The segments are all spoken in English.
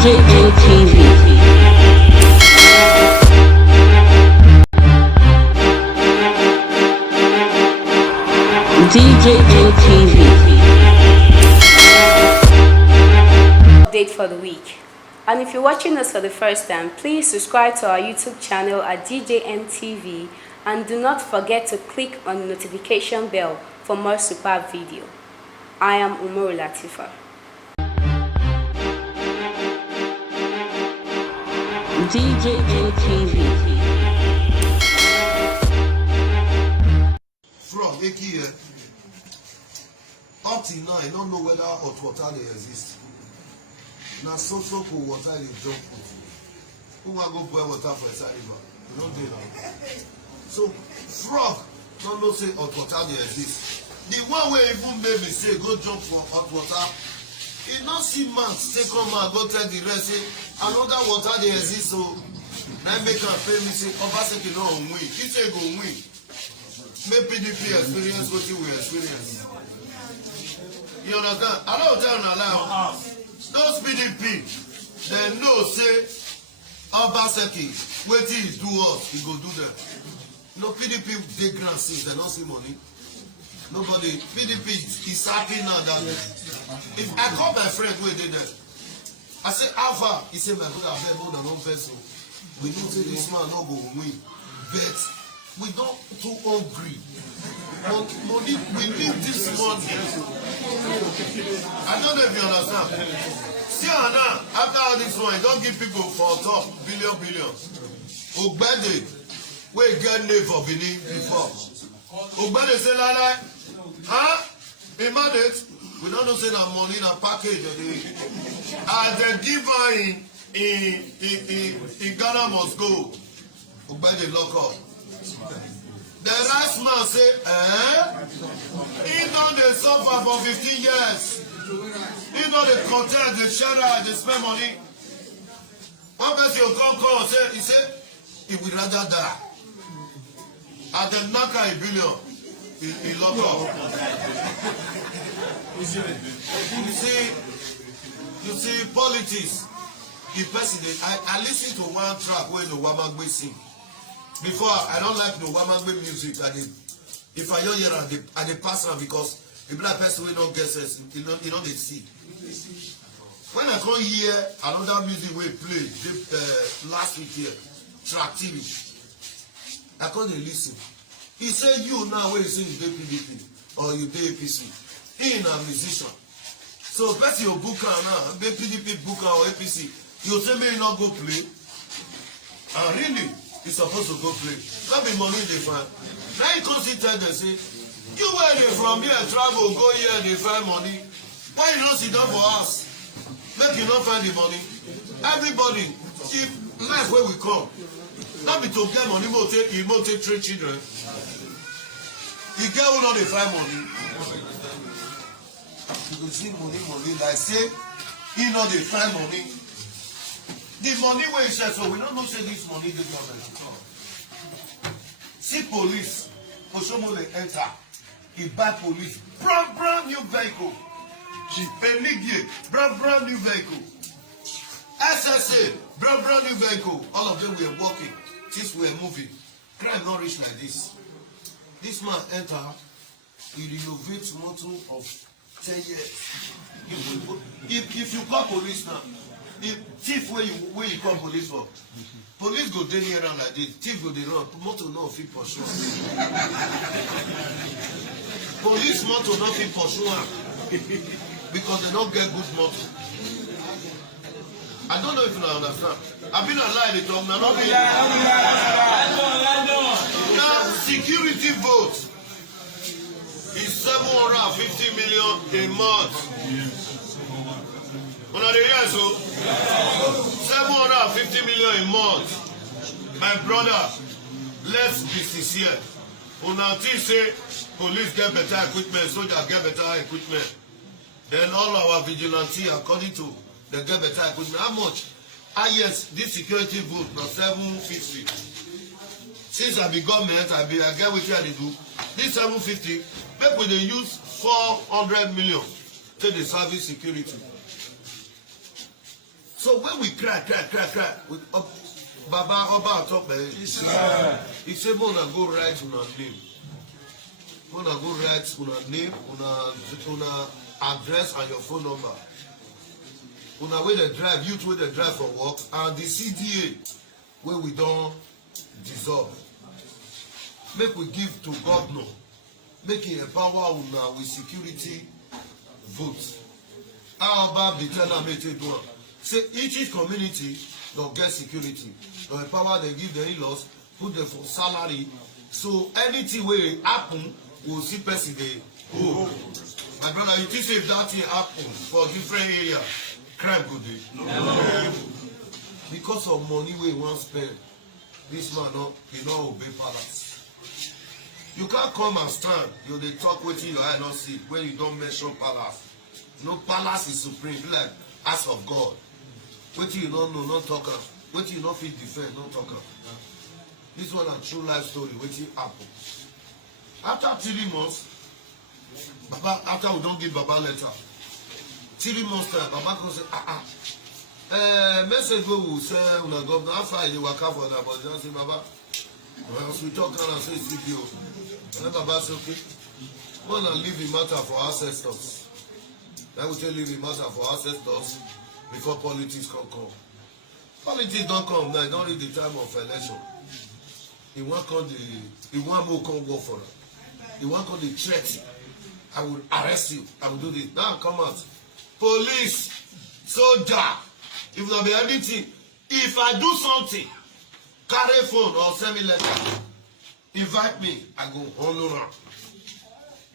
DJ NTV. DJ NTV. Update for the week. And if you're watching us for the first time, please subscribe to our YouTube channel at DJ NTV and do not forget to click on the notification bell for more superb video. I am Umaru Latifa. DJ NTV. From Eki, up till now, I don't know whether hot water they exist. Now, so cool water they jump with. Who will go boil water for a side river? You don't do that. So, frog don't know say hot water they exist. The one way even made me say go jump for hot water, he not see man take come and go tell the rest say another water they exist. So, now make am pay me say Obaseki no win. He say go win. Make PDP experience what you will experience. You understand? I don't tell you now. Those PDP, they know say Obaseki, what he do us, he go do them. No PDP they grant since they don't see money. Nobody PDP is happy now that if I call my friend who did that, I say Alpha, he say my brother have more than one person. We know say this man not go win, but we don't too hungry. Money, we need this money. I don't know if you understand. See now, after all this one, don't give people for top billion. Ogbede, we get name for Benin before. Ogbede say like, huh? In mandate, we don't know say that money in a package. And the giver in Ghana must go. Ogbede lock up. The rice man say, he know they suffer for 15 years. He know they content, they share out, they spend money. One person will come say, he say, he would rather die. And then knock a billion, he lock up. You see, politics, the president, I listen to one track where the Wamagbe sing. Before, I don't like the Wamagbe music. If I don't hear it, I pass on because the black person will not get sense. You know they see. When I come hear another music we play last week here, Track TV, I can't listen. He said you now when you sing the PDP or you do APC, he is a musician. So person your booker now, PDP booker or APC, you say me not go play. And really? He's supposed to go play. Not be money they find. Now you come sit there and say, you where they from here, travel, go here, they find money. Why you not sit down for us? Make you not find the money. Everybody, if life where we come, not be to get money, you must take 3 children. You get who not they find money. You can see money, like say, he not they find money. The money where he said, so we don't know say this money this government. See police, Oshomo they enter, he buy police, brand new vehicle. Benigye, brand new vehicle. SSA, brand new vehicle. All of them were walking, things were moving. Crime not reach like this. This man enter, he renovate motor of 10 years. If you call police now, the thief where you come police for, police go daily around like this, thief go dey run, motor no fit pursue. Police motor no fit pursue because they don't get good motor. I don't know if you understand. I've been online with them, not be. Now security vote is 750 million a month. When I hear so 750 million a month. My brother, let's be sincere. Una think say police get better equipment, soldiers get better equipment. Then all our vigilante, according to they get better equipment. How much? Yes, this security vote now 750. Since I be government, I get what I do. This 750, people they use 400 million to the service security. So when we cry, with Baba Oba top, he said, "Mona go write on our name. Mona go write on our name, on our address and your phone number. Una where they drive, youth where they drive for work, and the CDA where we don't dissolve. Make we give to governor, make it empower una with security votes. How about the tell am make it one? Say each community don't get security, don't empower them, give the in-laws, put them for salary. So anything will happen, we will see person dey go. My brother, you think if that thing happen for different area, crime go dey? No. Because of money we wan spend, this man he no obey palace. You can't come and stand, you dey talk wetin your eye not see when you don't mention palace. No, palace is supreme, be like ask of God. Wetin you don't know, not talk am. Wetin you not fit defend, not talk am. This one a true life story, wetin happen. After 3 months, Baba, after we don't give Baba letter, 3 months time, Baba come say, message go will say, una governor, how far you waka for that, but just say, Baba, once we talk and say it's video, and then Baba say, okay, wanna leave the matter for ancestors. I will tell you the matter for ancestors before politics can come. Politics don't come now, don't read the time of election. He won't come more come work for them. He won't come the threat. I will arrest you. I will do this. Now come out. Police, soldier, if there be anything, if I do something, carry phone or send me letter, invite me, I go honor am.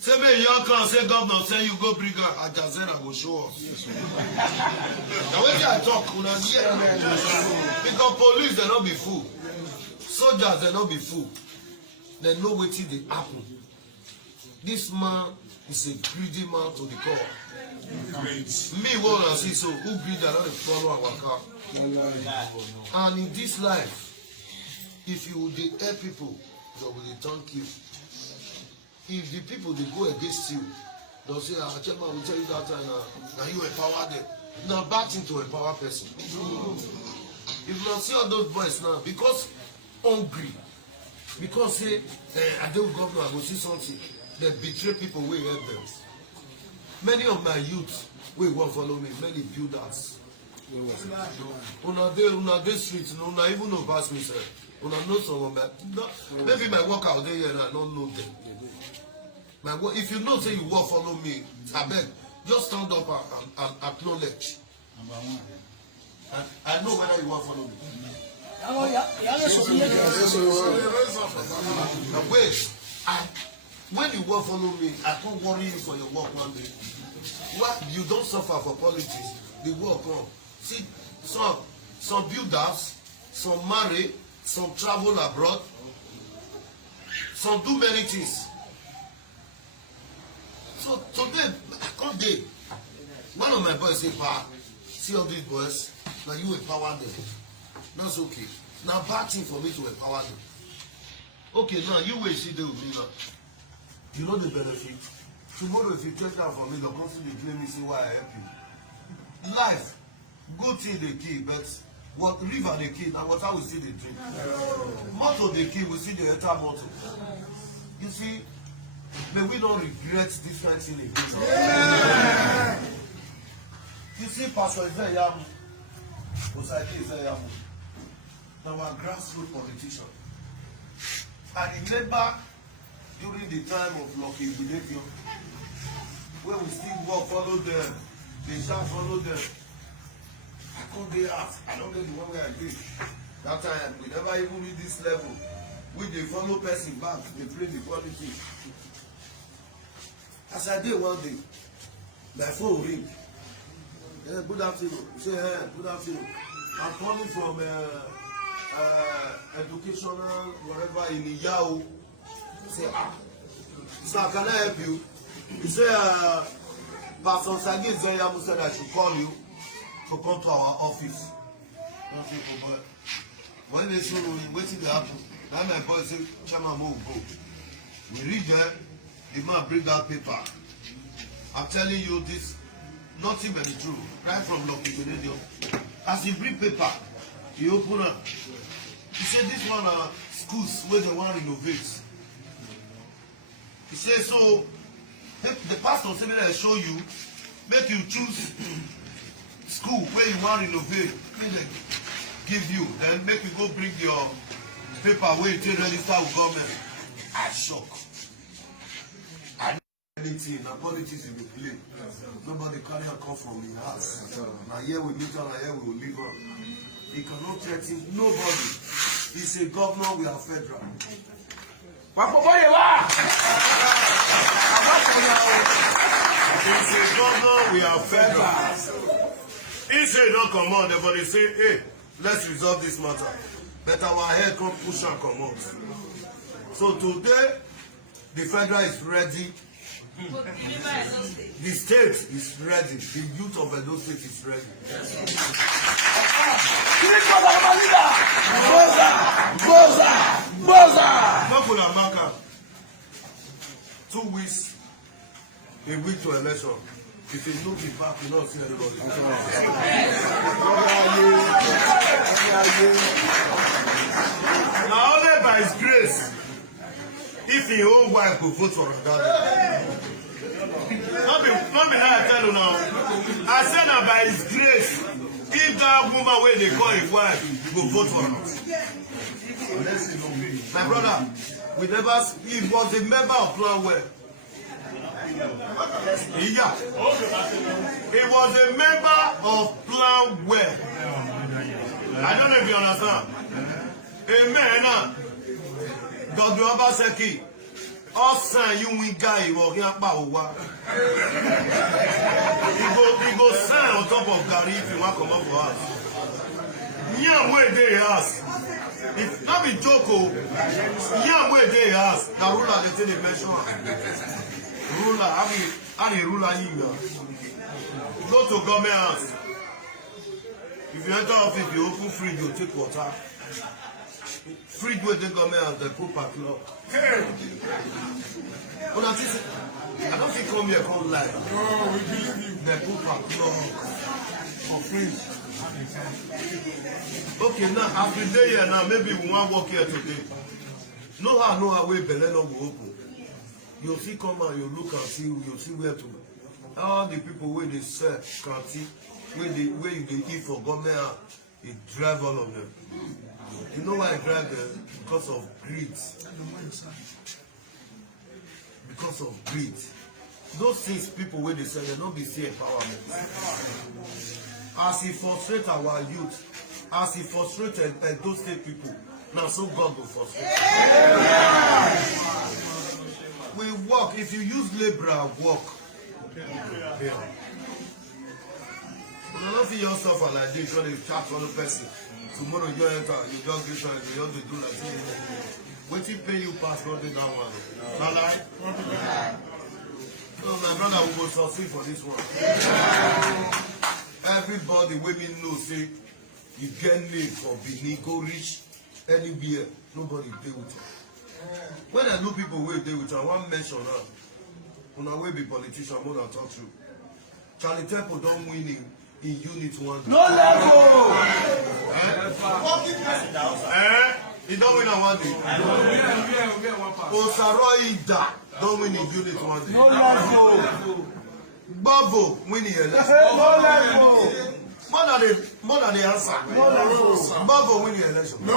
Say me young can say governor say you go bring her at Jazera go show us. Now when I talk, una hear because police they not be fool, soldiers they not be fool. They know wetin dey happen. This man is a greedy man to the core. Me want to see so who greedy that don't follow our car. And in this life, if you dey help people, they will thank you. If the people they go against you, they'll say, Chairman will tell you that now you empower them. Now back into empower person. If you see all those boys now, because hungry, because say I don't governor, I go see something, they betray people wey help them. Many of my youth wey wan follow me, many builders. Una dey street, una even know pass me sef. Una know some of them. Maybe my work out there here and I don't know them. My work, if you know say you wan follow me, abeg just stand up and acknowledge. And I know whether you wan follow me. Wait, when you wan follow me, I can't worry you for your work one day. What you don't suffer for politics, the work come. See, some builders, some marry, some travel abroad, some do many things. So today, I come there. One of my boys say, "Pa, see all these boys, now you empower them. That's okay. Now bad thing for me to empower them. Okay, now you will see them with me now. You know the benefit. Tomorrow if you take that from me, they'll come to blame me, say why I help you. Life, good thing they kill, but what river they kill, now water we see they drink. Motor they kill, we see the entire motor. You see, may we not regret this kind of thing again. Yeah. You see, Pastor Izayamu, Osaki Izayamu, now our grassroots politician. And remember during the time of Lucky Behavior, when we still walk, follow them, they shall follow them. I can't get out. I don't get the one way I did. That time, we never even reach this level. We they follow person back, they play the politics. As I did one day, my phone ring. Good afternoon. Say, hey, good afternoon. I'm calling from educational wherever in Yao. Say, sir, can I help you? He say, Pastor Sagi Zayamu said I should call you to come to our office. When they show me waiting to happen, now my boy say, Chairman, move, go. We read there, the man bring out paper. I'm telling you this, nothing but the truth, right from Lucky Benedio. As he bring paper, he open up. He said this one are schools where they want to renovate. He said so the pastor say make I show you, make you choose school where you want to renovate. Make they give you, then make you go bring your paper where you take register with government. I shock. Anything, na politics in the play. Nobody carry a call from the house. Now here we meet and here we will leave her. He cannot threaten nobody. He's a governor, we are federal. He's a governor, we are federal. He say don't come on, but they say, hey, let's resolve this matter. But our head come push and come out. So today, the federal is ready. The state is ready. The youth of Edo State is ready. Amaka. 2 weeks, a week to election. If you look back, you don't see anybody. Now only by his grace, if your own wife will vote for that. Not be how I tell you now. I said that by his grace, if that woman where they call his wife, will vote for her. My brother, he was a member of Plan Well. Yeah. He was a member of Plan Well. I don't know if you understand. Amen. God Obaseki. Osan you win guy walking up power. He go sign on top of Gary if you want to come up for us. Yeah, where they ask. If not be Joko, yeah, where they ask. The ruler they tell the mention. Ruler, I mean ruler here. Go to government house. If you enter office, you open fridge, you take water. Fridge where they government house, they put back up. I don't think come here, come live. No, we believe you. They put back up for free. Okay, now after day here now, maybe we want to work here today. No how way Beleno will open. You'll see come out, you look and see, you'll see where to. All the people where they sell can see where they eat for government, they drive all of them. You know why I drive them? Because of greed. Because of greed. Those things people where they sell, they don't be see empowerment. As he frustrate our youth, as he frustrated those state people, now so God will frustrate. Yeah. We work. If you use labor, work. Yeah. You don't feel yourself like this when you chat for the person. Tomorrow you enter, you don't get time, you don't do like this. What you pay you pass, not the down one. No, my brother, we will succeed for this one. Everybody, women know, say, you get name for Benin, go reach anywhere, nobody deal with you. When I know people will deal with you, I want to mention that. When I will be politician, I'm going to talk to you. Charlie Temple don't win in Unit 1. No level! He don't win on 1 day. Osaroida don't win in Unit 1 day. No level! Bavo win in election. No level! More than the answer. No level! Bavo win the election. No!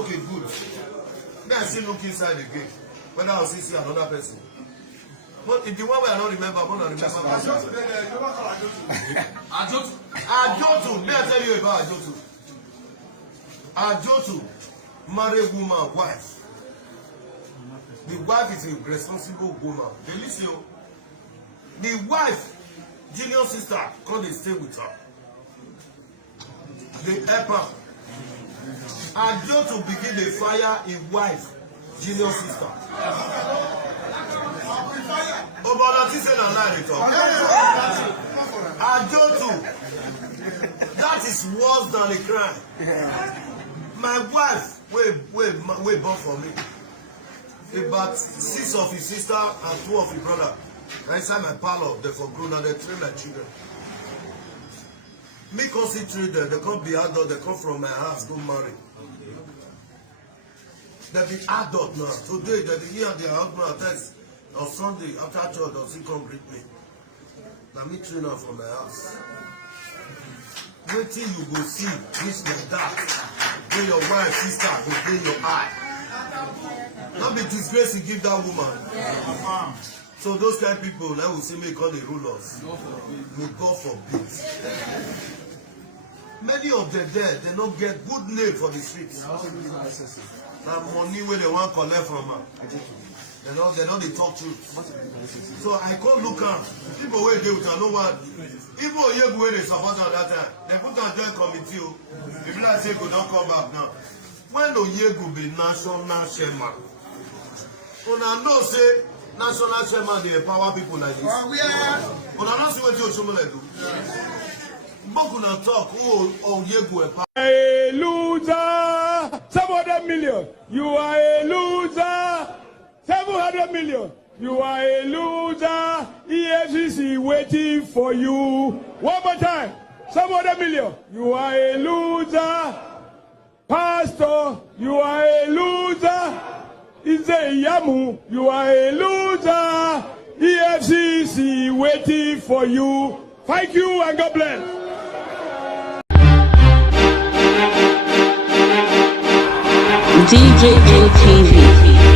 Okay, good. Then I still look inside again. Whether I'll see another person. But if the one way I don't remember, I don't remember. Ajotu. May I tell you about Ajotu? Ajotu, married woman, wife. The wife is a responsible woman. They listen. The wife, junior sister, come and stay with her. They help her. Ajotu begin the fire in wife, junior sister. Obalati said a lie talk. Ajotu, that is worse than a crime. My wife, wait born for me. About 6 of his sister and 2 of his brother. Inside my parlor, they for grown and they train my children. Me come see three there, they come be adult, they come from my house, go marry. They be adult now. Today, they hear their husband text on Sunday after church, they'll see come greet me. Now me three now from my house. Wait till you go see this like that. When your wife, sister, will pay your eye. Not be disgrace you give that woman. Yeah. So those kind of people, now will see me call the rulers. May God forbid. Many of them there, they don't get good name for the streets. Now money where they want to collect from her. They know they talk truth. So I can't look at people where they would know what. Even Oyegu where they support at that time, they put on joint committee. If you like say go don't come back now. When Oyegu be national chairman, una know say national chairman dey empower people like this. Una know see what you Oshiomhole do. Bokuna talk who Oyegu empower. A loser, 700 million. You are a loser. 700 million. You are a loser. EFCC waiting for you. One more time. 700 million. You are a loser. Pastor, you are a loser. Izeyamu, you are a loser. EFCC waiting for you. Thank you and God bless. DJA TV.